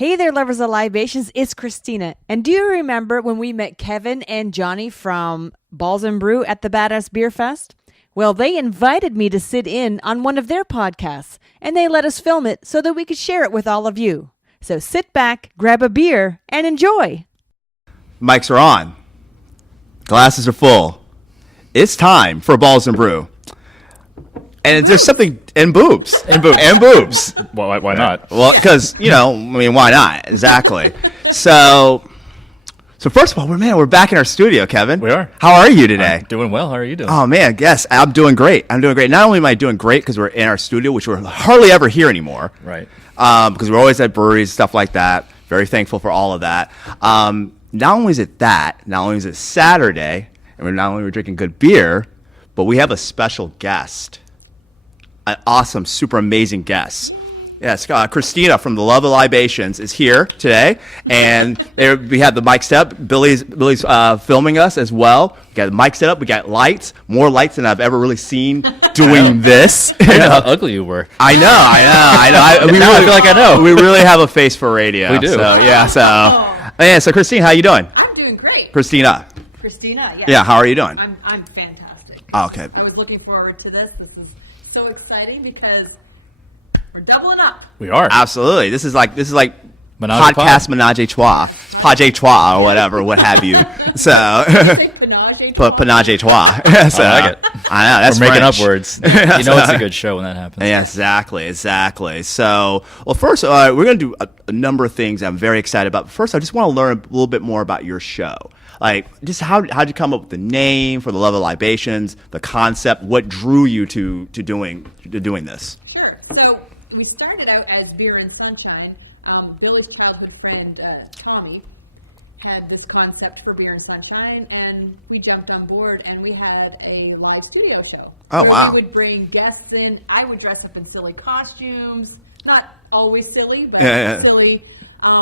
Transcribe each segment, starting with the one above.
Hey there, lovers of libations. It's Christina. And do you remember when we met Kevin and Johnny from Balls Brew at the Badass Beer Fest? Well, they invited me to sit in on one of their podcasts, and they let us film it so that we could share it with all of you. So sit back, grab a beer, and enjoy. Mics are on. Glasses are full. It's time for Balls and Brew. And there's something in boobs. And boobs. Well, why not? Well, because, why not? Exactly. So first of all, we're back in our studio, Kevin. We are. How are you today? I'm doing well. How are you doing? Oh, man, yes, I'm doing great. Not only am I doing great because we're in our studio, which we're hardly ever here anymore. Right. Because we're always at breweries, stuff like that. Very thankful for all of that. Not only is it Saturday, and not only we're drinking good beer, but we have a special guest. An awesome, super amazing guest. Yes, Christina from the Love of Libations is here today, and we have the mic set up. Billy's filming us as well. We got the mic set up. We got lights, more lights than I've ever really seen doing this. I know how ugly you were. I know. I feel like I know. We really have a face for radio. We do. So Christina, how you doing? I'm doing great. Christina, yes. Yeah, how are you doing? I'm fantastic. Okay. I was looking forward to this. This is so exciting because we're doubling up. We are. Absolutely. This is like Menage podcast Menage Trois. It's Page Trois or whatever, what have you. So Ponage Trois. So, I like it. I know, that's We're making French. up words. You know it's a good show when that happens. Yeah, exactly. So, well, first, we're going to do a number of things I'm very excited about. But first, I just want to learn a little bit more about your show. Like, just how'd you come up with the name for the Love of Libations, the concept, what drew you to doing this? Sure. So we started out as Beer and Sunshine. Billy's childhood friend, Tommy, had this concept for Beer and Sunshine, and we jumped on board, and we had a live studio show. Oh, wow. We would bring guests in. I would dress up in silly costumes. Not always silly, but silly.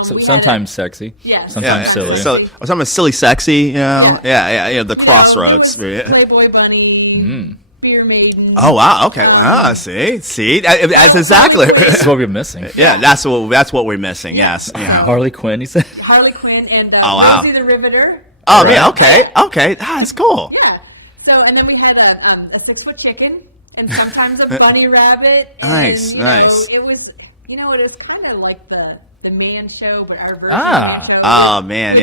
Sometimes sexy. Yeah. Sometimes silly. So, sometimes silly, sexy, Yeah, the crossroads. Playboy Bunny, Beer Maiden. Oh, wow. Okay. Wow. See, that's exactly. That's what we're missing. Yeah, that's what we're missing. Yes. Harley Quinn, he said. Harley Quinn and wow. Rosie the Riveter. Oh, right. Man. Okay. That's cool. Yeah. So, and then we had a 6-foot chicken and sometimes a bunny rabbit. Nice. It was, it is kind of like the man show, but our version of the man show. Oh, man,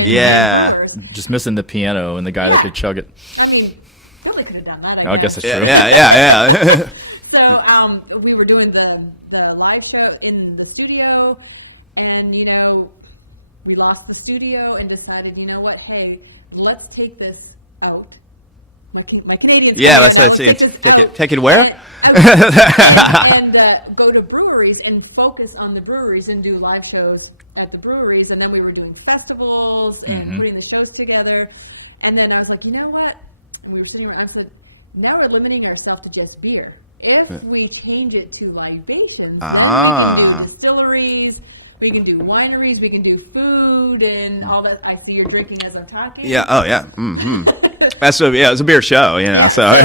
yeah. Just missing the piano and the guy that could chug it. I mean, Billy could have done that. I guess it's true. Yeah. So we were doing the live show in the studio, and we lost the studio and decided, hey, let's take this out. My Canadian. Yeah, let's take it where? And go to breweries and focus on the breweries and do live shows at the breweries, and then we were doing festivals and putting the shows together, and then I was like, you know what? And we were sitting around, I said, now we're limiting ourselves to just beer. If we change it to libations, then we can do distilleries, we can do wineries, we can do food and all that. I see you're drinking as I'm talking. Yeah. Oh, yeah. Mm-hmm. It's a beer show, So.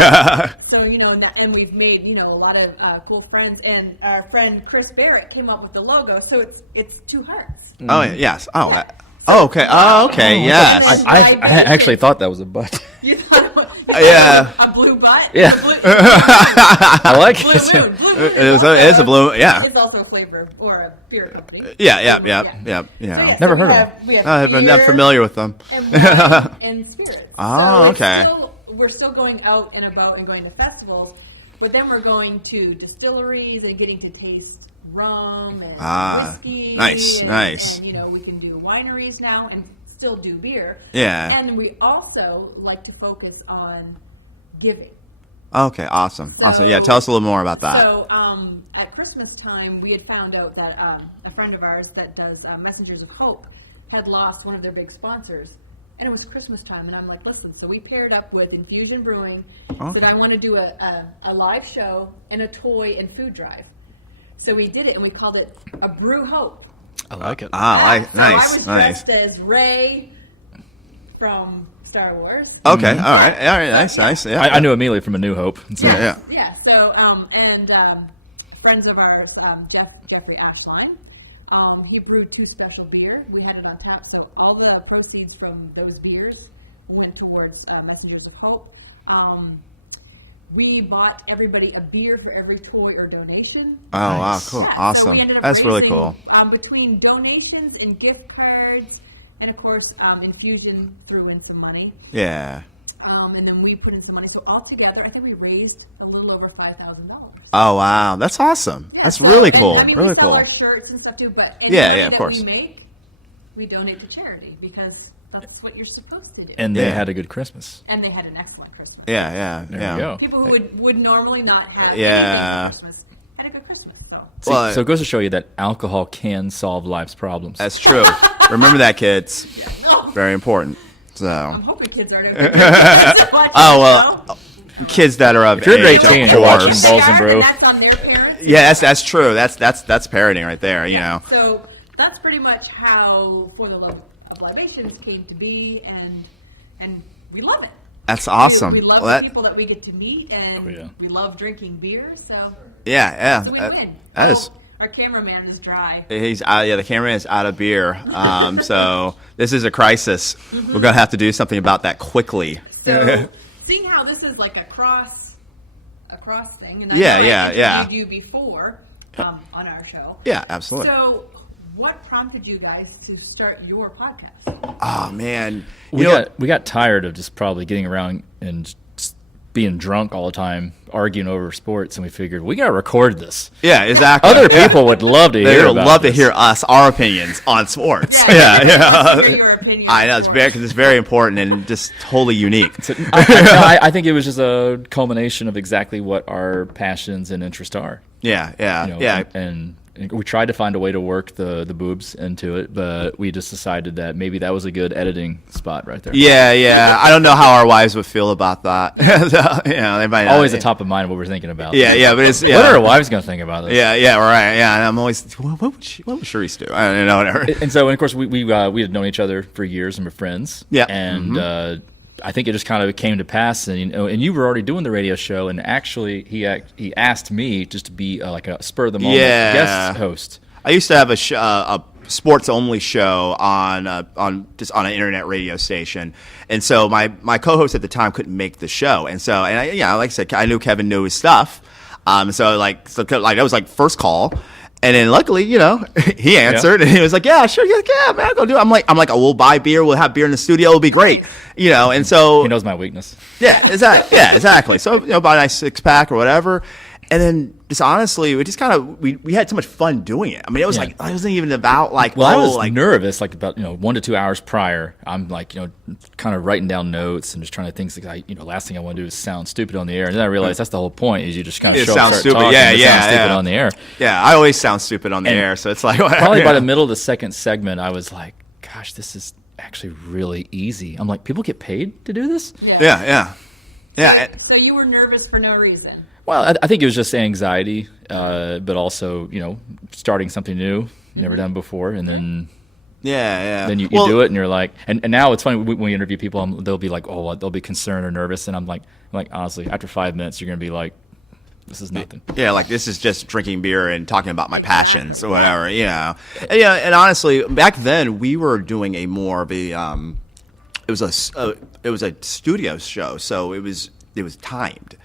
So and we've made a lot of cool friends, and our friend Chris Barrett came up with the logo. So it's two hearts. Oh yes. Oh. Yeah. Okay. Oh, okay. Yes. I actually thought that was a butt. You thought yeah. A blue butt? Yeah. I like blue it. Moon. It is a blue, yeah. It's also a flavor or a beer company. Yeah. So, Never heard of them. I'm not familiar with them. And spirits. Oh, okay. We're still going out and about and going to festivals, but then we're going to distilleries and getting to taste rum and whiskey. Nice. And we can do wineries now and still do beer. Yeah. And we also like to focus on giving. Okay, awesome. Yeah, tell us a little more about that. So at Christmas time, we had found out that a friend of ours that does Messengers of Hope had lost one of their big sponsors. And it was Christmas time, and I'm like, listen, so we paired up with Infusion Brewing, said I want to do a live show and a toy and food drive. So we did it, and we called it a Brew Hope. I like it. So I was nice. dressed as Rey from Star Wars. Okay, all right, nice. Yeah, I knew Amelia from A New Hope. So. Yeah. So and friends of ours, Jeffrey Ashline, He brewed 2 special beer. We had it on tap, so all the proceeds from those beers went towards Messengers of Hope. We bought everybody a beer for every toy or donation. Oh, wow, cool. Yeah, Awesome. So we ended up That's really raising, cool. Between donations and gift cards, and of course, Infusion threw in some money. Yeah. And then we put in some money. So altogether, I think we raised a little over $5,000. Oh, wow. That's awesome. Yeah, That's so- really and, cool. I mean, Really we sell cool. our shirts and stuff too, but Yeah, money yeah, of that course. we make, we donate to charity because that's what you're supposed to do. And they Yeah. had a good Christmas. And they had an excellent Christmas. Yeah. There you go. People who would normally not have Yeah. a good Christmas had a good Christmas. So Well, So it goes to show you that alcohol can solve life's problems. that's true. Remember that, kids. Oh, Very important. I'm So, hoping kids aren't. Oh well, kids that are of If you're age, grade 10 of and you're watching course. Balls and Brew. That's on their parents. Yeah, that's true. That's parenting right there. You know. So that's pretty much how For the Love of Libations came to be, and we love it. That's awesome. We love Well, that- the people that we get to meet, and Oh, yeah. we love drinking beer. So Yeah. it's a That, win-win. that is. Our cameraman is dry. He's the cameraman is out of beer. So this is a crisis. We're gonna have to do something about that quickly. So seeing how this is like a cross thing, and Yeah, I yeah. interviewed you before on our show. Yeah, absolutely. So what prompted you guys to start your podcast? Oh man, We got tired of just probably getting around and just being drunk all the time, arguing over sports, and we figured we got to record this. yeah, exactly. Other Yeah. people would love to They hear would about love to this. hear our opinions on sports. Yeah, Yeah. hear your opinion I know on it's sports. because it's very important and just totally unique. I think it was just a culmination of exactly what our passions and interests are. Yeah, You know, yeah. and we tried to find a way to work the boobs into it, but we just decided that maybe that was a good editing spot right there. Yeah. I don't know how our wives would feel about that. So, they might not- Always the top of mind what we're thinking about. Yeah, but it's What are our wives going to think about this? Yeah, right. Yeah, and I'm always what would Sharice do? I don't know, whatever. And so, and of course, we had known each other for years and we're friends. Yeah. And I think it just kind of came to pass, and and you were already doing the radio show, and actually he asked me just to be like a spur of the moment guest host. I used to have a sports only show on an internet radio station, and so my co-host at the time couldn't make the show, and like I said, I knew Kevin knew his stuff, so that was like first call. And then luckily, he answered and he was like, "Yeah, sure, yeah, man, I'll go do it." I'm like, "Oh, we'll buy beer, we'll have beer in the studio, it'll be great," And so He knows my weakness. yeah, exactly. Yeah, exactly. So buy a nice 6-pack or whatever, and then just honestly, we just kind of we had so much fun doing it. I mean, it was Yeah. like it wasn't even about like Well, I was nervous, like about 1 to 2 hours prior. I'm like kind of writing down notes and just trying to think. Last thing I want to do is sound stupid on the air, and then I realized that's the whole point. Is you just kind of It show up, sounds start stupid. talking, Yeah, and yeah, sound stupid yeah. on the air. Yeah, I always sound stupid on the And air, so it's like Probably by yeah. the middle of the second segment, I was like, "Gosh, this is actually really easy." I'm like, "People get paid to do this?" Yeah. and- So you were nervous for no reason. Well, I think it was just anxiety, but also starting something new, never done before, and then yeah. then you Well, do it, and you're like, and now it's funny when we interview people, they'll be like, "Oh, they'll be concerned or nervous," and I'm like honestly, after 5 minutes, you're gonna be like, "This is nothing." Yeah, like this is just drinking beer and talking about my passions or whatever, And honestly, back then we were doing a more of a it was a studio show, so it was timed.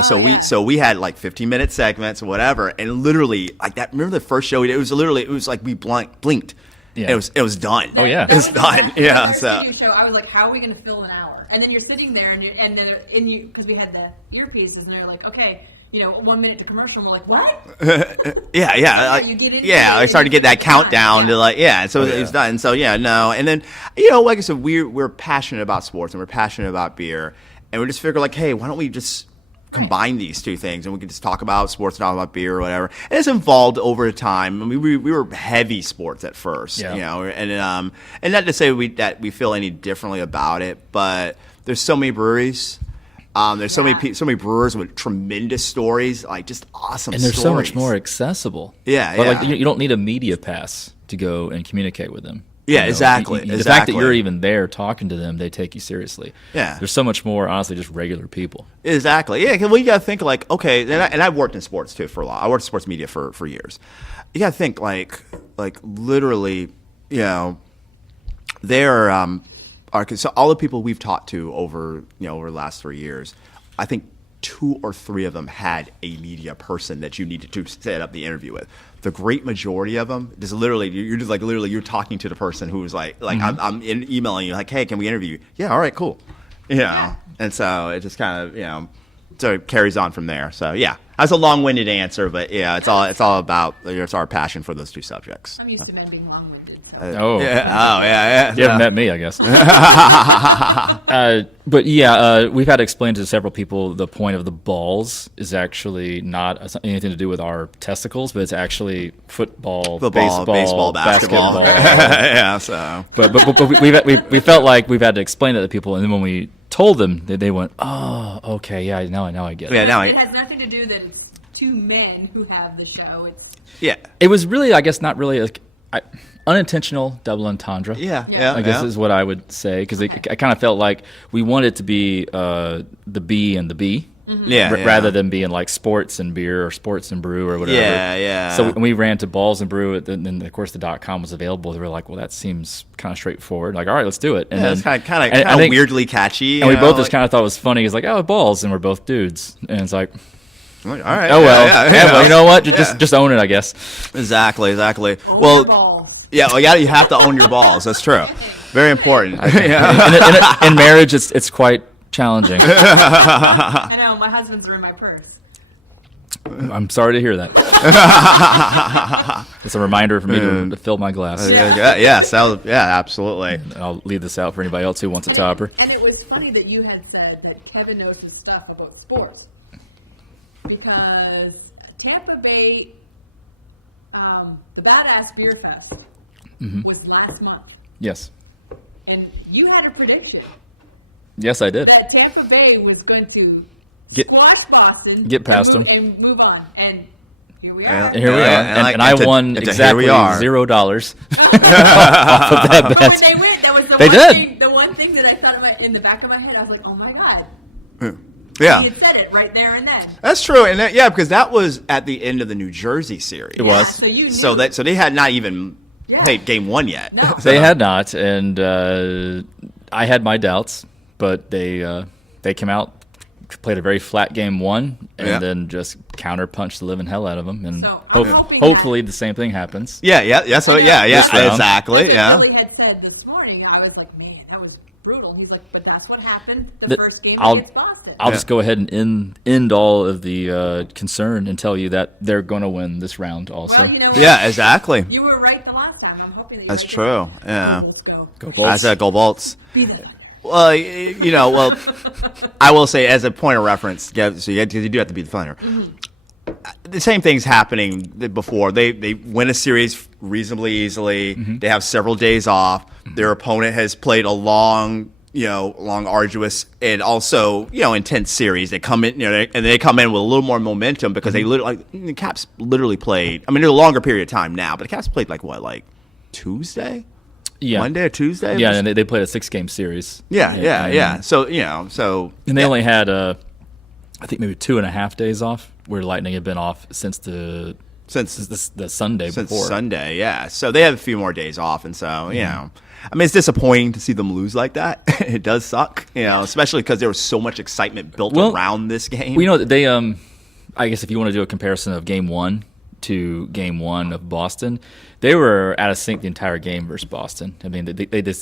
So we had like 15-minute segments or whatever, and literally like that. Remember the first show we did? It was like we blinked. Yeah. It was done. Oh, yeah. It was done. Yeah. Our So studio show, I was like, "How are we going to fill an hour?" And then you're sitting there, and you because we had the earpieces, and they're like, "Okay, 1 minute to commercial." And we're like, "What?" yeah. Like, You get into yeah, it I started to get that and it's done. countdown to like So Oh, yeah. it was done. So no. And then like I said, we're passionate about sports and we're passionate about beer, and we just figured like, hey, why don't we just combine these two things and we can just talk about sports and talk about beer or whatever. And it's evolved over time. I mean, we were heavy sports at first, and not to say that we feel any differently about it, but there's so many breweries. There's so many brewers with tremendous stories, like just awesome And they're stories. so much more accessible. Yeah, But yeah. like you don't need a media pass to go and communicate with them. Yeah, You know, exactly. The fact that you're even there talking to them, they take you seriously. Yeah. There's so much more, honestly, just regular people. Exactly. Yeah. Well, you got to think like, okay, and I've worked in sports too for a while. I worked in sports media for years. You got to think like literally, you know, there are so all the people we've talked to over the last 3 years, I think 2 or 3 of them had a media person that you needed to set up the interview with. The great majority of them, just literally, you're talking to the person who's like I'm emailing you like, hey, can we interview you? Yeah, all right, cool. You know, and so it just kind of so it carries on from there. So yeah, that's a long-winded answer, but yeah, it's all about it's our passion for those 2 subjects. I'm used to men being long-winded. Yeah. You haven't met me, I guess. But yeah, we've had to explain to several people the point of the balls is actually not anything to do with our testicles, but it's actually football, baseball, basketball. Yeah, so. But we felt like we've had to explain it to people, and then when we told them, they went, oh, okay, yeah, now I get it. Yeah, It has nothing to do that it's 2 men who have the show. It was really, I guess, not really unintentional double entendre. Yeah. I guess is what I would say, because I kind of felt like we wanted it to be the B and the B, rather than being like sports and beer or sports and brew or whatever. Yeah. So when we ran to Balls and Brew, and then of course the .com was available. They were like, well, that seems kind of straightforward. Like, all right, let's do it. And then, it's kind of weirdly catchy. And we both just kind of thought it was funny. It's like, oh, balls, and we're both dudes, and it's like. All right. Oh well. Well, you know what? Just own it, I guess. Exactly. Own your balls. Yeah. Well, you have to own your balls. That's true. Very important. In marriage, it's quite challenging. I know. My husband's are in my purse. I'm sorry to hear that. It's a reminder for me to fill my glass. Yes. Absolutely. I'll leave this out for anybody else who wants a topper. And it was funny that you had said that Kevin knows his stuff about sports. Because Tampa Bay, the Badass Beer Fest was last month. Yes. And you had a prediction. Yes, I did. That Tampa Bay was going to squash Boston. Get past them. And move on. And here we are. And here we are. And I won exactly $0 off of that bet. They win. That was the one thing that I thought in the back of my head. I was like, oh my God. Yeah. He had said it right there and then. That's true, and because that was at the end of the New Jersey series. It was. So you knew. So they had not even played game 1 yet. No. They had not, and I had my doubts, but they came out, played a very flat game 1, and then just counterpunched the living hell out of them, and So hopefully the same thing happens. Yeah. So exactly. Yeah. Billy had said this morning. I was like, man, that was brutal. He's like, but that's what happened the first game against Boston. I'll just go ahead and end all of the concern and tell you that they're going to win this round also. Well, you know what? Yeah, exactly. You were right the last time. I'm hoping that That's true. Yeah. Go Bolts. I said go Bolts. Be the Well, I will say as a point of reference, so you do have to be the funner. The same thing's happening before. They win a series reasonably easily. They have several days off. Their opponent has played a long, arduous and also, intense series. They come in, and they come in with a little more momentum because they literally, the Caps literally played. I mean, they're a longer period of time now, but the Caps played like Tuesday. Yeah. Monday or Tuesday? Yeah, and they played a 6-game series. Yeah. So, And they only had, I think maybe 2.5 days off, where Lightning had been off since the Sunday since before. Sunday, yeah. So they have a few more days off, and so, I mean, it's disappointing to see them lose like that. It does suck, especially because there was so much excitement built around this game. We know that they, I guess if you want to do a comparison of Game 1 to Game 1 of Boston, they were out of sync the entire game versus Boston. I mean, the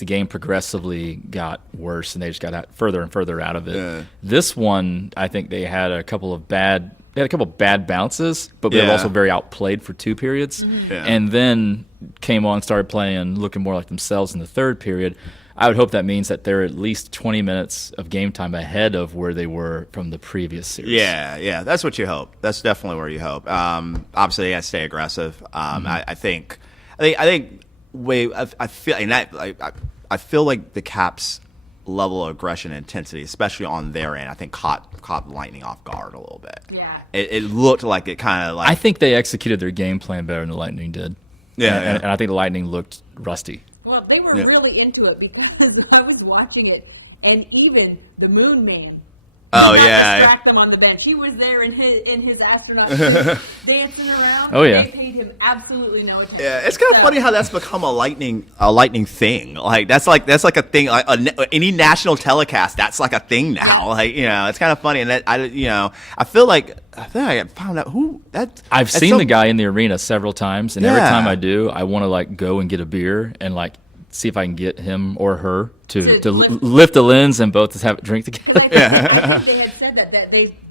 game progressively got worse, and they just got further and further out of it. Yeah. This one, I think they had a couple of bad bounces, but they were also very outplayed for 2 periods, and then came on and started playing, looking more like themselves in the 3rd period. I would hope that means that they're at least 20 minutes of game time ahead of where they were from the previous series. Yeah, that's what you hope. That's definitely where you hope. Obviously, they got to stay aggressive. I feel like the Caps' level of aggression and intensity, especially on their end, I think caught Lightning off guard a little bit. Yeah, it looked like it kind of like. I think they executed their game plan better than the Lightning did. Yeah, and I think the Lightning looked rusty. Well, they were Yeah. really into it because I was watching it, and even the Moon Man. Oh, did not yeah. distract them on the bench. He was there in his astronaut suit, dancing around. Oh, yeah. They paid him absolutely no attention. Yeah, it's kind of funny how that's become a lightning thing. Like that's like a thing. Like any national telecast, that's like a thing now. Like it's kind of funny. And that I feel like I found out who that. I've that's seen so- the guy in the arena several times, and every Yeah. time I do, I want to like go and get a beer and like see if I can get him or her to To lift the lens and both have a drink together. I think they had said that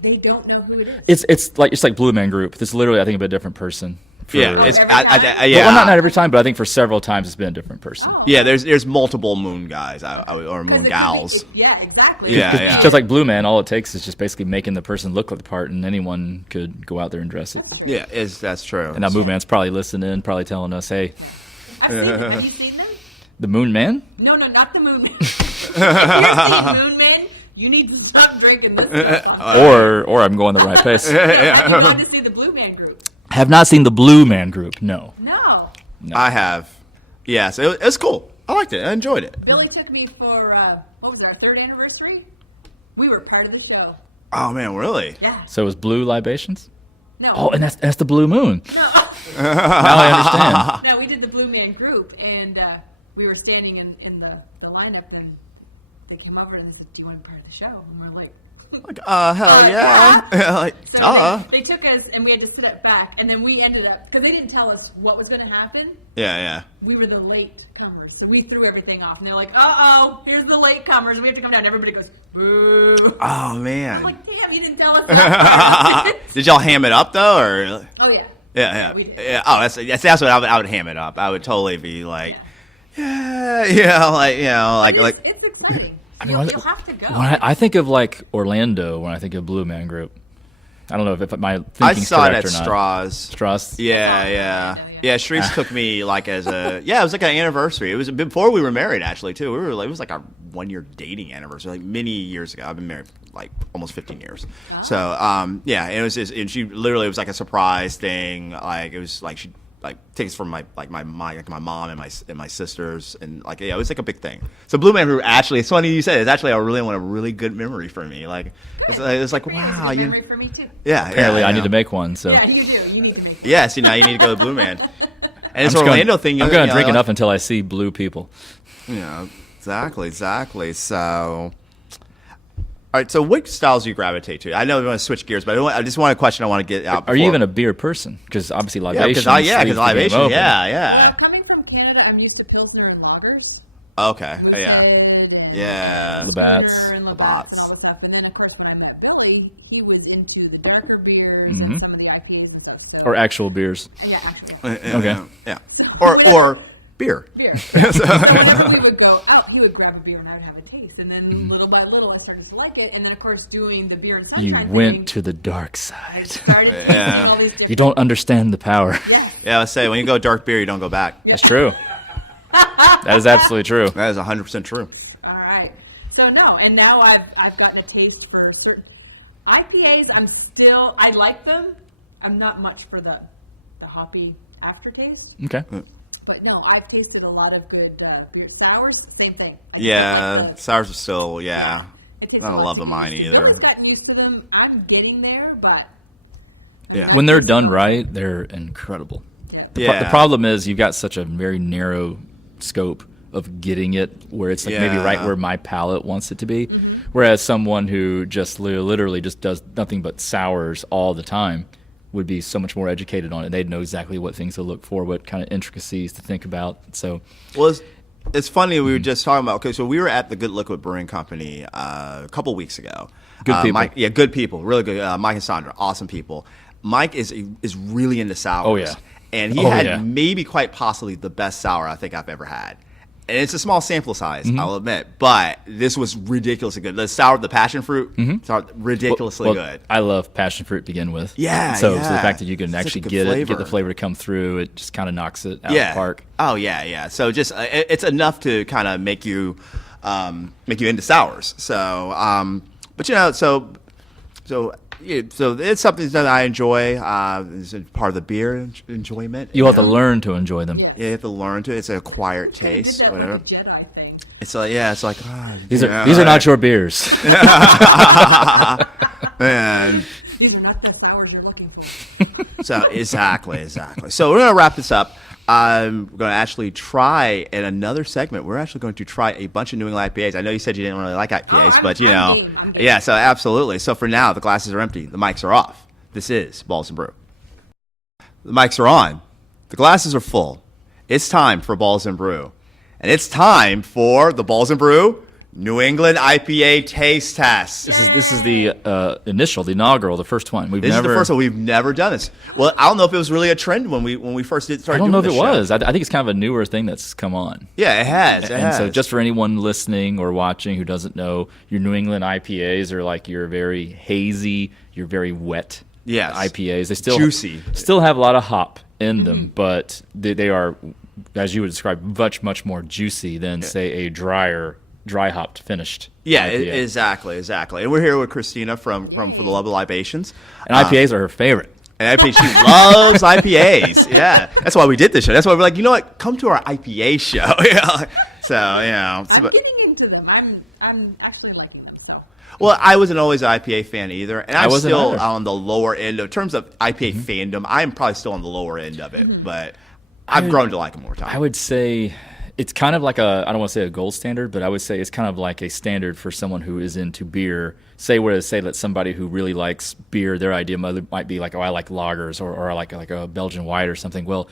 they don't know who it is. It's like Blue Man Group. It's literally I think a different person. For, Yeah, it's Every time? yeah. Well, not every time, but I think for several times it's been a different person. Oh. Yeah, there's multiple moon guys or moon 'Cause gals. yeah, exactly. Yeah, yeah. Just like Blue Man, all it takes is just basically making the person look like the part, and anyone could go out there and dress it. Yeah, that's true. And now Moon Man's probably listening, probably telling us, "Hey, I've seen them. Have you seen them? the Moon Man." No, not the Moon Man. If you're seeing Moon Man, you need to stop drinking this stuff. Or I'm going the right pace. Have you gone to see the Blue Man Group? Have not seen the Blue Man Group. No. No. I have. Yeah, so it was cool. I liked it. I enjoyed it. Billy took me for, what was it, our 3rd anniversary? We were part of the show. Oh man, really? Yeah. So it was Blue Libations. No. Oh, and that's the Blue Moon. No. Now I understand. No, we did the Blue Man Group, and we were standing in the lineup, and they came over and they said, "Do you want to be part of the show?" And we're like, Like, hell yeah. Like, so duh. they took us, and we had to sit up back, and then we ended up, because they didn't tell us what was going to happen. Yeah. We were the late comers, so we threw everything off, and they're like, "Uh-oh, here's the late comers. We have to come down." Everybody goes, "Boo!" Oh I'm man. like, "Damn, you didn't tell us." That. Did y'all ham it up though, or? Oh yeah. Yeah. We did. Yeah. Oh, that's what I would ham it up. I would totally be like, like It's exciting. I mean, You'll have to go. When I think of like Orlando, when I think of Blue Man Group, I don't know if my I thinking's saw it correct at or not. Straws. Straws. Yeah. Shreves took me like as a it was like an anniversary. It was before we were married actually too. It was like our 1-year dating anniversary, like many years ago. I've been married like almost 15 years. So and it was just, and she literally, it was like a surprise thing. Like it was like she like tickets from my mom and my sisters, and like it was like a big thing. So Blue Man Group actually, it's funny you said, it's actually a really good memory for me. Like it's like wow, It's a you memory for me too. yeah. Apparently, yeah, I yeah. need to make one. So Yeah, you do. You need to make it. Yeah, see now you need to go to Blue Man. And it's I'm just Orlando gonna, thing. I'm going to you drink know, enough until I see blue people. Yeah, exactly. So, all right. So, what styles do you gravitate to? I know we want to switch gears, but I just want a question I want to get out. Are you even a beer person? Because obviously Yeah, libations. because leaves the game libation. open. Yeah. Coming from Canada, I'm used to Pilsner and lagers. Okay. Yeah. And Yeah. Labatt's. Pilsner and Labatt's. Labatt's and all the stuff. And then, of course, when I met Billy, he was into the darker beers Mm-hmm. and some of the IPAs and stuff. So, Or actual beers. yeah, actually. Okay. Yeah. Or beer. Beer. So whenever we would go out, he would grab a beer and I would have a taste. And then little by little, I started to like it. And then, of course, doing the beer and sunshine You thing, went to the dark side. started Yeah. all these different. You don't understand the power. Yeah. Yeah. Let's say when you go dark beer, you don't go back. That's true. That is absolutely true. That is 100% true. All right. So no, and now I've gotten a taste for certain IPAs. I like them. I'm not much for the hoppy aftertaste. Okay. But no, I've tasted a lot of good beer sours. Same thing. I Yeah. like the- Sours are still, yeah. it tastes Not a lot love of mine sweet. either. I've gotten used to them. I'm getting there, but Yeah. When they're done right, they're incredible. Yeah. The problem is you've got such a very narrow scope of getting it where it's like maybe right Yeah. where my palate wants it to be. Whereas someone who just literally just does nothing but sours all the time would be so much more educated on it. They'd know exactly what things to look for, what kind of intricacies to think about. So Well, it's funny. We were just talking about. Okay, so we were at the Good Liquid Brewing Company a couple weeks ago. Good people. Mike, yeah, good people, really good. Mike and Sandra, awesome people. Mike is really into sours. Oh, yeah. And he Oh, had yeah. maybe quite possibly the best sour I think I've ever had. And it's a small sample size, Mm-hmm. I'll admit, but this was ridiculously good. The sour, the passion fruit, sour, ridiculously well, good. I love passion fruit to begin with. Yeah, So the yeah. fact that you can Such a actually good get flavor. the flavor to come through, it just kind of knocks it out of the park. Oh yeah. So just it's enough to kind of make you into sours. So but so So it's something that I enjoy. It's part of the beer enjoyment. You have to learn to enjoy them. Yeah, you have to learn to. It's an acquired taste, It's whatever. like a Jedi thing. It's like it's like These are not your beers. Man. These are not the sours you're looking for. So exactly. So we're gonna wrap this up. We're going to actually try in another segment. We're actually going to try a bunch of New England IPAs. I know you said you didn't really like IPAs, but I'm game. Yeah. So absolutely. So for now, the glasses are empty. The mics are off. This is Balls and Brew. The mics are on. The glasses are full. It's time for Balls and Brew, and it's time for the Balls and Brew New England IPA taste test. This is the inaugural, the first one. This is the first one. We've never done this. Well, I don't know if it was really a trend when we first started doing this. I don't know if it show. was. I think it's kind of a newer thing that's come on. Yeah, it has. And so just for anyone listening or watching who doesn't know, your New England IPAs are like your very hazy, your very wet IPAs. They still juicy. Still have a lot of hop in them, but they are, as you would describe, much more juicy than, say, a dry hopped finished. Yeah, IPA. exactly. And we're here with Christina from For the Love of Libations. And IPAs are her favorite. And she loves IPAs. Yeah, that's why we did this show. That's why we're like, you know what? Come to our IPA show. So I'm getting into them. I'm actually liking them. So. Well, I wasn't always an IPA fan either, and I'm still either. on the lower end in terms of IPA fandom. I'm probably still on the lower end of it, but I've grown to like them over time. I would say it's kind of like I don't want to say a gold standard, but I would say it's kind of like a standard for someone who is into beer. Say that somebody who really likes beer, their idea might be like, oh, I like lagers or I like a Belgian white or something. Well,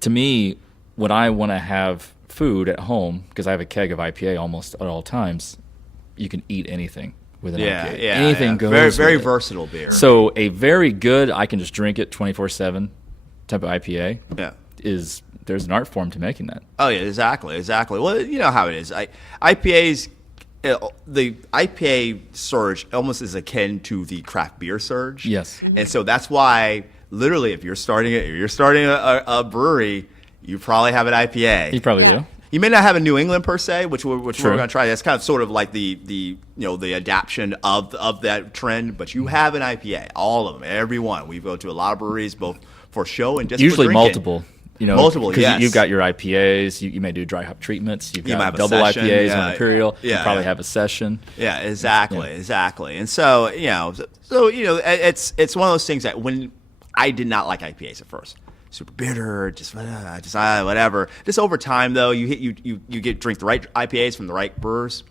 to me, when I want to have food at home, because I have a keg of IPA almost at all times, you can eat anything with an IPA. Anything goes. Very, very with it. versatile beer. So a very good, I can just drink it 24/7 type of IPA. Yeah. There's an art form to making that. Oh yeah, exactly. Well, you know how it is. IPAs, the IPA surge almost is akin to the craft beer surge. Yes. And so that's why, literally, if you're starting a brewery, you probably have an IPA. You probably do. You may not have a New England per se, which we're going True. to try. That's kind of sort of like the adaptation of that trend. But you have an IPA, all of them, every one. We go to a lot of breweries, both for show and just usually for drinking. multiple. Multiple, yes. You've got your IPAs. You may do dry hop treatments. You've You might got have a double session, IPAs on Imperial. You Yeah, probably yeah. have a session. Yeah, exactly. And so it's one of those things that when I did not like IPAs at first, super bitter, just whatever. Just over time though, you drink the right IPAs from the right brewers,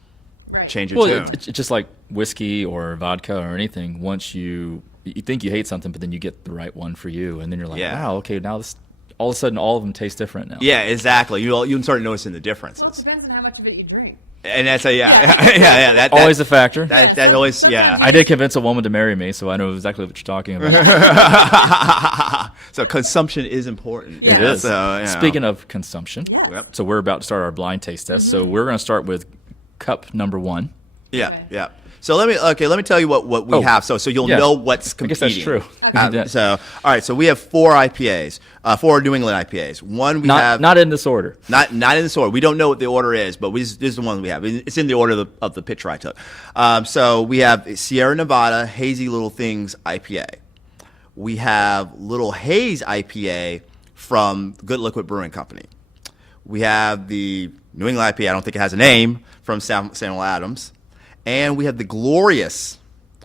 Right. change your tune. It's just like whiskey or vodka or anything. Once you think you hate something, but then you get the right one for you, and then you're like, Yeah. wow, okay, now this. All of a sudden, all of them taste different now. Yeah, exactly. You start noticing the Well, it differences, depends on how much of it you drink. and that's that Always a factor. that always I did convince a woman to marry me, so I know exactly what you're talking about. So consumption is important. It is. So, Speaking of consumption, Yep. so we're about to start our blind taste test. So we're going to start with cup number 1. Yeah. So let me tell you what we have. So you'll know what's I competing. guess that's true. So all right. So we have 4 IPAs, 4 New England IPAs. One we have not in this order. not in this order. We don't know what the order is, but this is the one we have. It's in the order of the picture I took. So we have Sierra Nevada Hazy Little Things IPA. We have Little Haze IPA from Good Liquid Brewing Company. We have the New England IPA. I don't think it has a name, from Samuel Adams. And we have the Glorious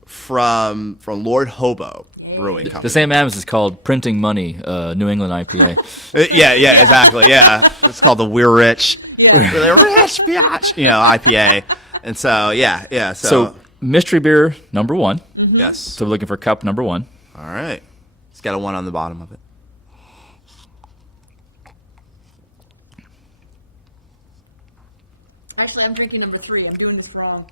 from Lord Hobo Brewing Company. The same Adams is called Printing Money, New England IPA. Yeah, exactly. Yeah, it's called the We're Rich, really rich biatch, IPA. And so yeah. So mystery beer number 1. Yes. So we're looking for cup number 1. All right. It's got a 1 on the bottom of it. Actually, I'm drinking number 3. I'm doing this wrong.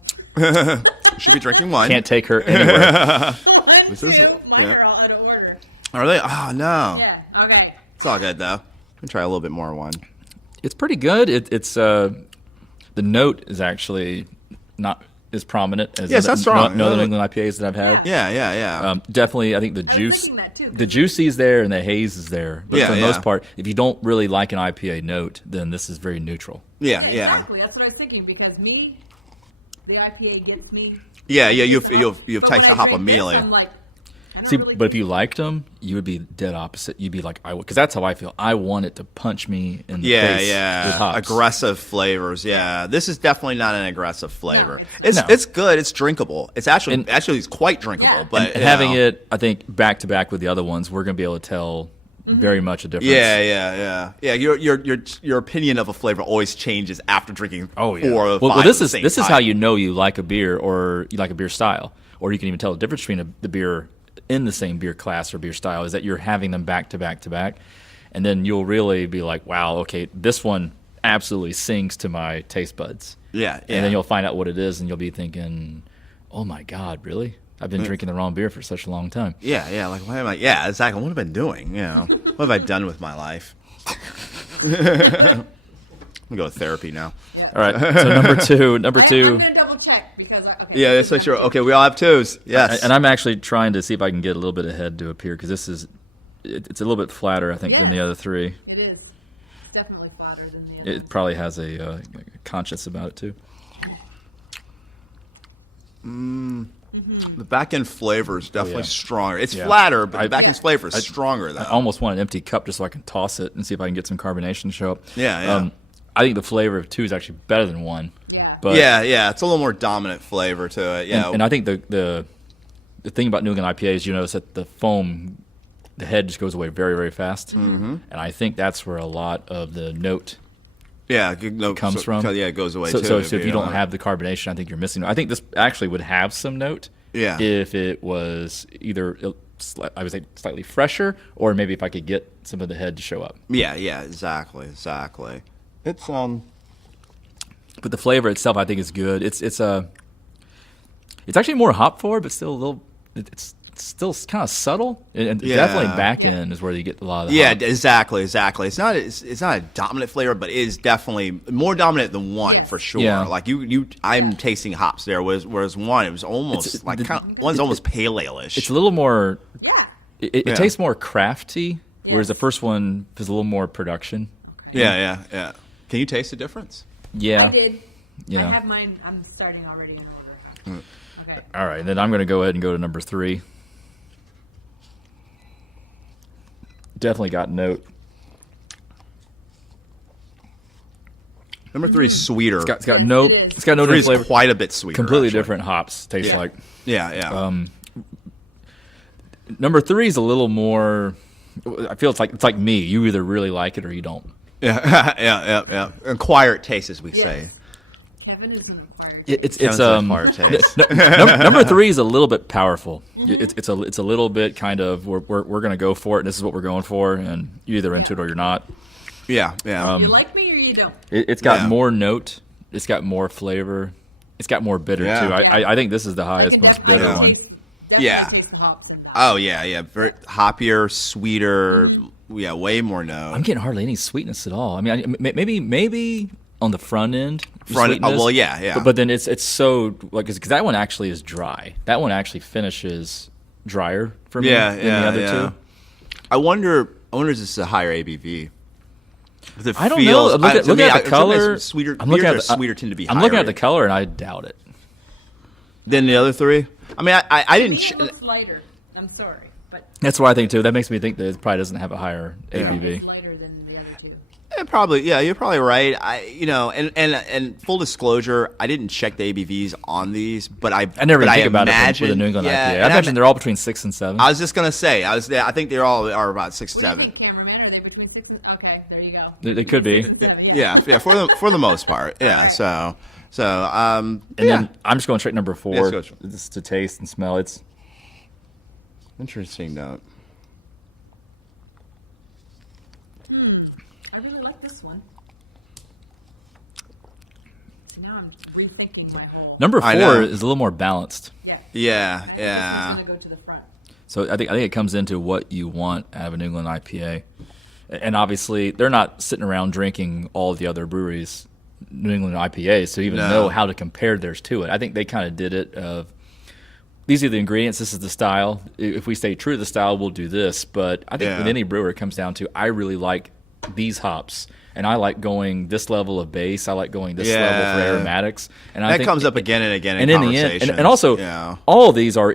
Should be drinking 1. Can't take her anywhere. 1, This is- 2. Mine yeah. are all out of order. Are they? Oh no. Yeah. Okay. It's all good though. Let me try a little bit more 1. It's pretty good. It's the note is actually not as prominent as Yes, that's strong. no other New England IPAs that I've had. Yeah. Definitely, I think the thinking that too. the juicy is there and the haze is there. But Yeah, for the yeah. most part, if you don't really like an IPA note, then this is very neutral. Yeah. Exactly. That's what I was thinking because me, the IPA gets me. Yeah, you've But tasted the when I hop drink immediately. This, I'm like, I don't See, really but if get you it. liked them, you would be dead opposite. You'd be like, I would, because that's how I feel. I want it to punch me in the Yeah, face with hops. aggressive flavors. Yeah, this is definitely not an aggressive flavor. it's It's good. It's drinkable. It's actually it's quite drinkable. Yeah. But And having it, I think, back to back with the other ones, we're going to be able to tell very much a difference. Yeah. Your opinion of a flavor always changes after drinking. Oh yeah. 4 or 5 Well, at this the is same this is time. how you know you like a beer or you like a beer style, or you can even tell the difference between the beer in the same beer class or beer style is that you're having them back to back to back, and then you'll really be like, wow, okay, this one absolutely sings to my taste buds. Yeah. And then you'll find out what it is, and you'll be thinking, oh my God, really? I've been drinking the wrong beer for such a long time. Yeah. Like, what am I? Yeah, exactly. What have I been doing? You know, what have I done with my life? I'm gonna go to therapy now. All right, so number two. I'm gonna double check because okay. Yeah, that's for sure. Okay, we all have 2s. Yes. And I'm actually trying to see if I can get a little bit ahead to appear because this is it's a little bit flatter, I think, than the Yeah. other 3. It is. It's definitely flatter than the other. It probably has a conscience about it too. The back end flavor is definitely yeah. stronger. It's Yeah. flatter, but the back end Yeah. flavor is stronger though. I almost want an empty cup just so I can toss it and see if I can get some carbonation to show up. Yeah. I think the flavor of 2 is actually better than 1. Yeah. But yeah, it's a little more dominant flavor to it. Yeah. and I think the thing about New England IPAs, you notice that the foam, the head just goes away very, very fast. Mm-hmm. And I think that's where a lot of the note comes from. Yeah, it goes away so, too. So if you don't have the carbonation, I think you're missing. I think this actually would have some note. Yeah. If it was either I would say slightly fresher, or maybe if I could get some of the head to show up. Yeah, exactly. It's But the flavor itself, I think, is good. It's actually more hop forward, but still a little. It's still kind of subtle, and definitely back end is where you get a lot of the hop. exactly. It's not a dominant flavor, but it is definitely more dominant than 1 Yes. for sure. Yeah. Like I'm tasting hops there, whereas 1 it was almost one's almost pale ale-ish. It's a little more. Yeah. It tastes more crafty, whereas the first one is a little more production. Yeah. Can you taste the difference? Yeah. I did. Yeah. I have mine. I'm starting already in order. Okay. All right, then I'm going to go ahead and go to number 3. Definitely got note. Number 3 is sweeter. It's got note. It is. It's got note 3 in is flavor. quite a bit sweeter. Completely actually. different hops. Tastes like. Yeah. Number 3 is a little more. I feel it's like me. You either really like it or you don't. Yeah. Acquired taste, as we say. Kevin is an acquired. It's Kevin's an acquired taste. number 3 is a little bit powerful. It's a little bit kind of we're going to go for it. And this is what we're going for, and you're either into it or you're not. Yeah. You like me or you don't? It's got Yeah. more note. It's got more flavor. It's got more bitter Yeah. too. I think this is the highest, most bitter Yeah. one. Yeah. Taste the hops and hops. Oh yeah. Very hoppier, sweeter. Yeah, way more note. I'm getting hardly any sweetness at all. I mean, maybe on the front end. Well, yeah. But then it's so like because that one actually is dry. That one actually finishes drier for me than the other two. I wonder is this a higher ABV? I don't know. Look at the color. Sometimes sweeter. I'm looking Beers at are sweeter tend to be. I'm higher looking at the color and I doubt it. Than the other 3. I mean, I To didn't. me, it looks lighter. I'm sorry, but That's what I think too. That makes me think that it probably doesn't have a higher ABV. it's lighter than the other two. Probably, yeah, you're probably right. And full disclosure, I didn't check the ABVs on these, but I never but think about it imagine, with a New England IPA. I and imagine they're all between 6 and 7. I was just gonna say, I think they all are about 6 What do you 7. think, cameraman? Are they between 6 and? Okay, there you go. They could be. Yeah, for the most part, yeah. Okay. And then I'm just going straight number 4. Yes, go. This is to taste and smell. It's interesting note. I really like this one. Now I'm rethinking my whole. number I 4 know. is a little more balanced. Yeah. Yeah, This yeah. is gonna go to the front. So I think it comes into what you want out of a New England IPA, and obviously they're not sitting around drinking all of the other breweries' New England IPAs to even No. know how to compare theirs to it. I think they kind of did it of these are the ingredients, this is the style. If we stay true to the style, we'll do this. But I think Yeah. with any brewer, it comes down to I really like these hops. and I like going this level of base. I like going this Yeah. level for aromatics, and I That think comes up again and again in and in the conversation. end, and also yeah. all of these are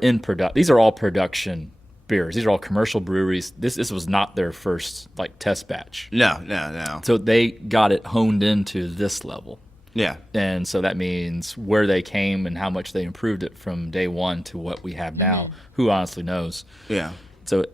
these are all production beers. These are all commercial breweries. This was not their first like test batch. No. So they got it honed into this level. Yeah. And so that means where they came and how much they improved it from day one to what we have now. Who honestly knows? Yeah. So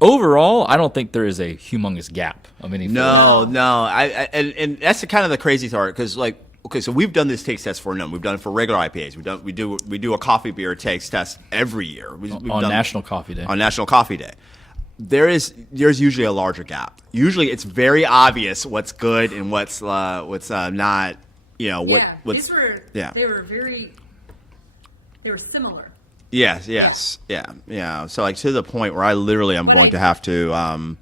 overall, I don't think there is a humongous gap of any. No. And that's the kind of the crazy part because like okay, so we've done this taste test for them. We've done it for regular IPAs. We do a coffee beer taste test every year. We've on done National Coffee Day. On National Coffee Day. There's usually a larger gap. Usually it's very obvious what's good and what's not. You know what's these were they were similar. Yes, yeah. So like to the point where I literally am going to have to. I did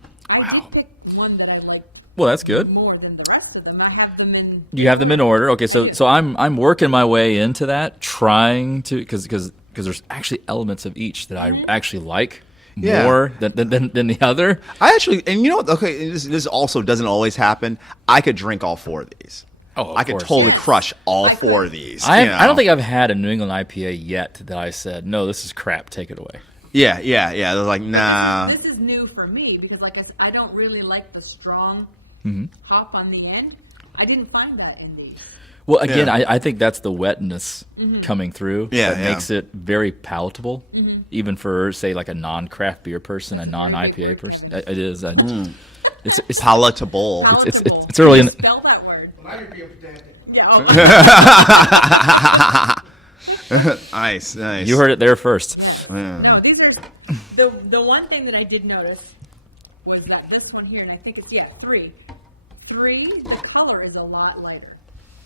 pick one that I like. Well, that's good. More than the rest of them. I have them in. You have them in order. Okay, so I'm working my way into that, trying to because there's actually elements of each that I actually like more than the other. I actually, and you know what? Okay, this also doesn't always happen. I could drink all four of these. Oh, of I could course. totally crush all four of these. I don't think I've had a New England IPA yet that I said, no, this is crap, take it away. Yeah. They're like, nah. This is new for me because, like I said, I don't really like the strong hop on the end. I didn't find that in these. Well, again, I think that's the wetness coming through that Yeah. makes it very palatable, even for, say, like a non-craft beer person, a non-IPA person. It is. It's Palatable. It's early in. Spell that word. I could be a pedantic. Yeah. Nice. You heard it there first. No, these are the one thing that I did notice was that this one here, and I think it's 3. 3, the color is a lot lighter.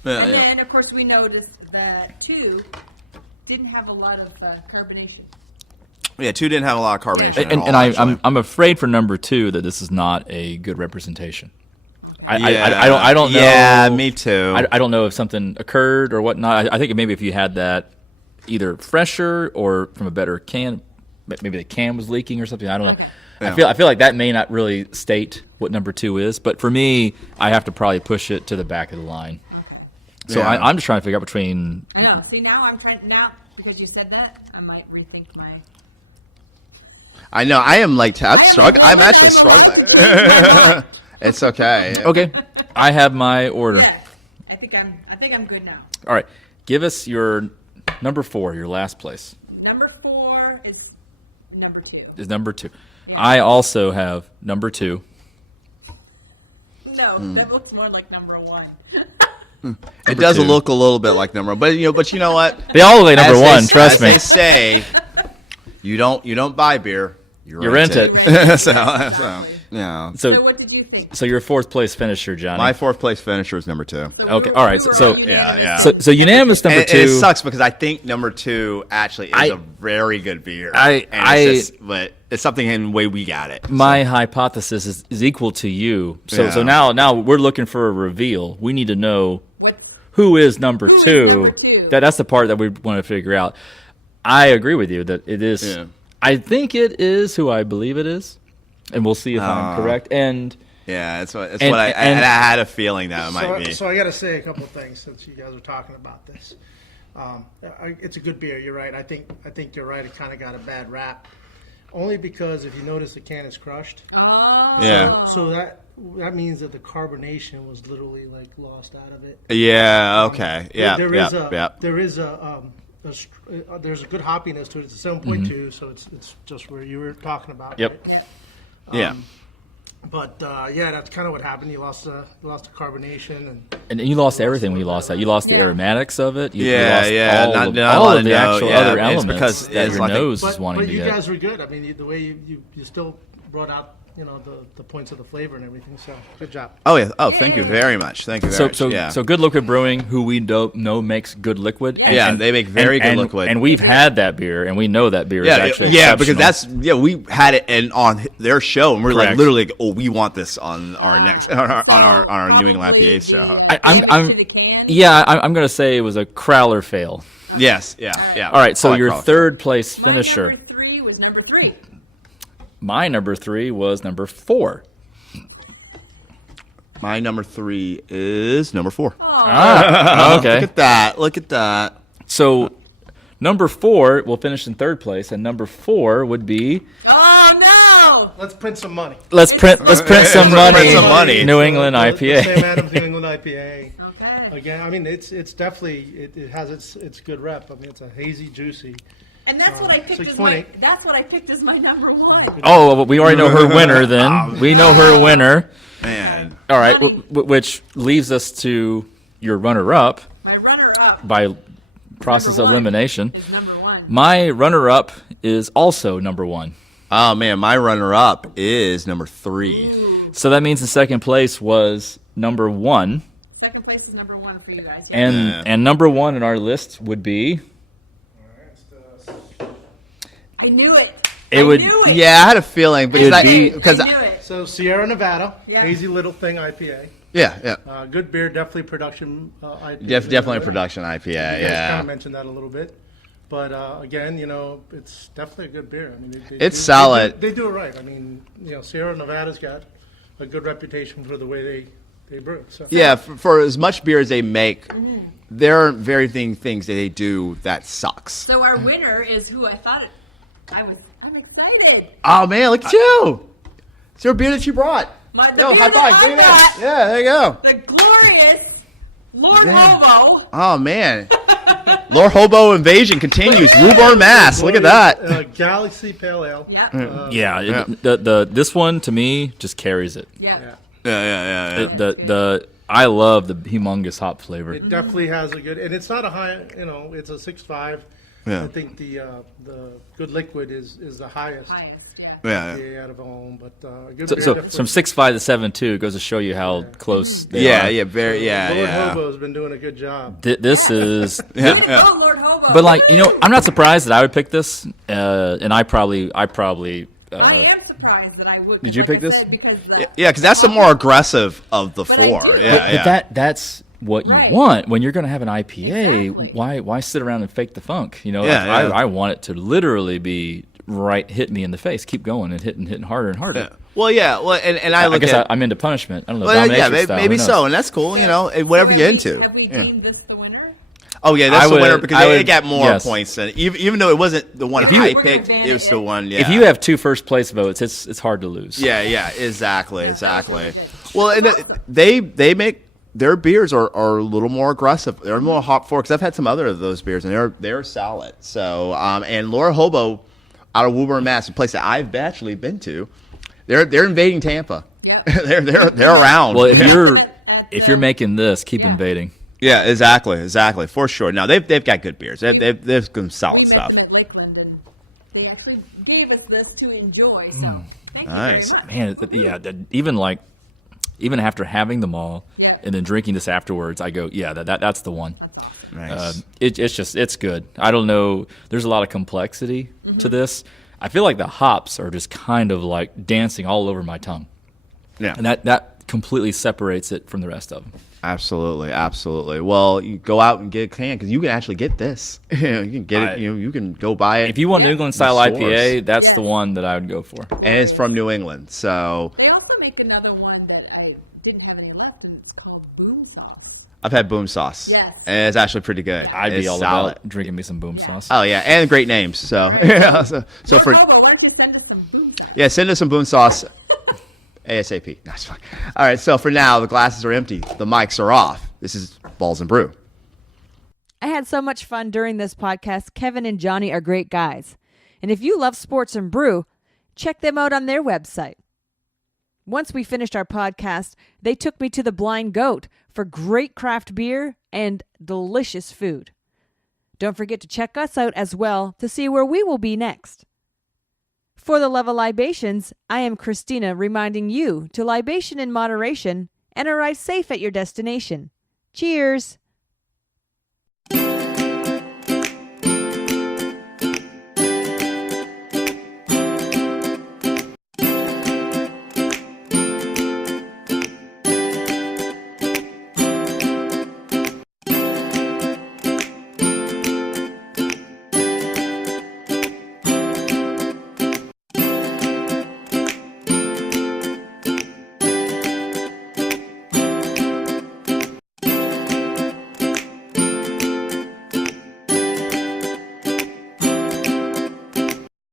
And then, of course, we noticed that 2 didn't have a lot of carbonation. Yeah, 2 didn't have a lot of carbonation. at all, And actually. I'm afraid for number 2 that this is not a good representation. I don't know. Yeah, me too. I don't know if something occurred or whatnot. I think maybe if you had that either fresher or from a better can, maybe the can was leaking or something. I don't know. Yeah. I feel like that may not really state what number 2 is, but for me, I have to probably push it to the back of the line. So Yeah. I'm just trying to figure out between. I know. See, now I'm trying. Now, because you said that, I might rethink my. I know. I am like, I'm struggling. I'm actually struggling. It's okay. Okay, I have my order. Yes, I think I'm good now. All right, give us your number 4, your last place. Number 4 is number 2. Is number 2. I also have number 2. No, that looks more like number 1. It does 2. look a little bit like number, but you know what? They all look like number As 1. they- Trust as me. They say, you don't buy beer, you rent it. so yeah. So what did you think? So your 4th place finisher, Johnny. My 4th place finisher is number 2. Okay, all right, so- Yeah. So unanimous number And 2. it sucks because I think number 2 actually is a very good beer. But it's something in the way we got it. My hypothesis is equal to you. So Yeah. now we're looking for a reveal. We need to know What's who is number 2. number 2? That's the part that we want to figure out. I agree with you that it is. Yeah. I think it is who I believe it is, and we'll see if I'm correct. And Yeah, it's what And- I and- had a feeling that it might be. So I got to say a couple of things since you guys are talking about this. It's a good beer. You're right. I think you're right. It kind of got a bad rap, only because if you notice the can is crushed. Oh. Yeah. So that means that the carbonation was literally like lost out of it. Yeah. Okay. Yeah. There's a good hoppiness to it. It's a 7.2, so it's just where you were talking about. Yep. Right? Yeah. But that's kind of what happened. You lost the carbonation And you lost everything when you lost that. You lost the aromatics of it. You Yeah, lost yeah, all not- of, not a all lot of of the note, actual yeah, other it's elements because that it's your like a- nose but is wanting to you get. guys were good. I mean, the way you still brought out the points of the flavor and everything. So good job. Oh yeah. Oh, thank you very much. Thank you very much. Yeah. So Good Liquid Brewing, who we know makes good liquid. Yeah, they make very good liquid. And we've had that beer, and we know that beer is yeah, actually yeah, because exceptional. we had it on their show, and we're like Correct. literally, oh, we want this on our next on our New England Probably IPA show. I'm going to say it was a Crowler fail. Yes, yeah. All right, so I like your Crowler. 3rd place My finisher. number 3 was number 3. My number 3 was number 4. My number 3 is number 4. Okay. Look at that. Look at that. So number 4 will finish in third place, and number 4 would be Oh Let's print some money. let's print some money. some money. New England The IPA. Sam Adams New England IPA. no! Okay. Again, I mean, it's definitely it has its good rep. I mean, it's a hazy, juicy. And that's what I picked as 6.8. that's what I picked as my number 1. Oh, well, we already know her winner. Then we know her winner. Man. All right, which leaves us to your runner-up My runner-up by process number of one elimination. is number 1. My runner-up is also number 1. Oh, man. My runner-up is number 3. So that means the second place was number 1, Second place is number 1 for you guys. and number 1 in our list would be. I knew it. It I would- knew it. Yeah, I had a feeling. It would be- Because I knew it. So Sierra Nevada, Yeah. hazy little thing IPA. yeah. Good beer, definitely production IPA. Definitely a production IPA, You guys kind yeah. of mentioned that a little bit. But again, it's definitely a good beer. I mean, It's solid. They do it right. I mean, Sierra Nevada's got a good reputation for the way they brew. So. Yeah, for as much beer as they make, there are very things that they do that sucks. So our winner is who I thought it. I'm excited. Oh, man, look at you. It's your beer that you brought. The Yo, beer high that five. I Look at that. got, Yeah, there you go. the glorious Lord Man. Hobo. Oh, man. Lord Hobo invasion continues. Woburn, Mass. Look at that. Galaxy Pale Ale. Yep. Yeah, this one to me just carries it. Yep. Yeah. I love the humongous hop flavor. It definitely has a good, and it's not a high. It's a 6.5. Yeah. I think the good liquid is the highest. Yeah. Yeah, out of all, but good So, beer. so definitely. from 6.5 to 7.2 goes to show you how close they Yeah, are. yeah, very, Lord yeah. Hobo's been doing a good job. This is, Way to go, Lord Hobo. but like I'm not surprised that I would pick this, and I probably. I am surprised that I would. Did you like I pick this? said, because Yeah, because that's the more aggressive of the But I 4. do. Yeah, But that's what you Right. want when you're going to have an IPA. Exactly. Why sit around and fake the funk? Yeah, like, yeah. I want it to literally be hit me in the face, keep going and hitting harder and harder. Yeah. Well, yeah. Well, and I I look guess at. I'm into punishment. I don't know. Well, yeah, domination style, maybe who knows? so, and that's cool. Whatever you get into. Have we Yeah. deemed this the winner? Oh yeah, that's I the would- winner because I they would- got more yes. points than even though it wasn't the one If you- I We're picked. gonna It was the one. Yeah. If you have 2 first place votes, it's hard to lose. Yeah, exactly. Well, and they make their beers are a little more aggressive. They're more hop forward because I've had some other of those beers and they're solid. So and Laura Hobo out of Woburn, Mass, a place that I've actually been to, they're invading Tampa. Yeah. they're around. Well, if At, you're making this, keep yeah. invading. yeah, exactly for sure. Now they've got good beers. They've some solid we stuff. met them at Lakeland, and they actually gave us this to enjoy. So thank Nice. you very much. Man, even after having them all Yeah. and then drinking this afterwards, I go, yeah, that's the one. Nice. It's good. I don't know. There's a lot of complexity to this. I feel like the hops are just kind of like dancing all over my tongue, Yeah. and that completely separates it from the rest of them. Absolutely. Well, you go out and get a can because you can actually get this. You can get it. You can go buy it. If you want New England style The IPA, source. that's the one that I would go for. and it's from New England, so They also make another one that I didn't have any left, and it's called Boom Sauce. I've had Boom Sauce. Yes. And it's actually pretty good. I'd It's be all solid. about drinking me some boom sauce. Oh yeah, and great names. So yeah, so for Hobo, why don't you send us some Boom Sauce? yeah, send us some Boom Sauce ASAP. No, it's fine. All right, so for now the glasses are empty, the mics are off. This is Balls and Brew. I had so much fun during this podcast. Kevin and Johnny are great guys. And if you love sports and brew, check them out on their website. Once we finished our podcast, they took me to the Blind Goat for great craft beer and delicious food. Don't forget to check us out as well to see where we will be next. For the Love of Libations, I am Christina reminding you to libation in moderation and arrive safe at your destination. Cheers!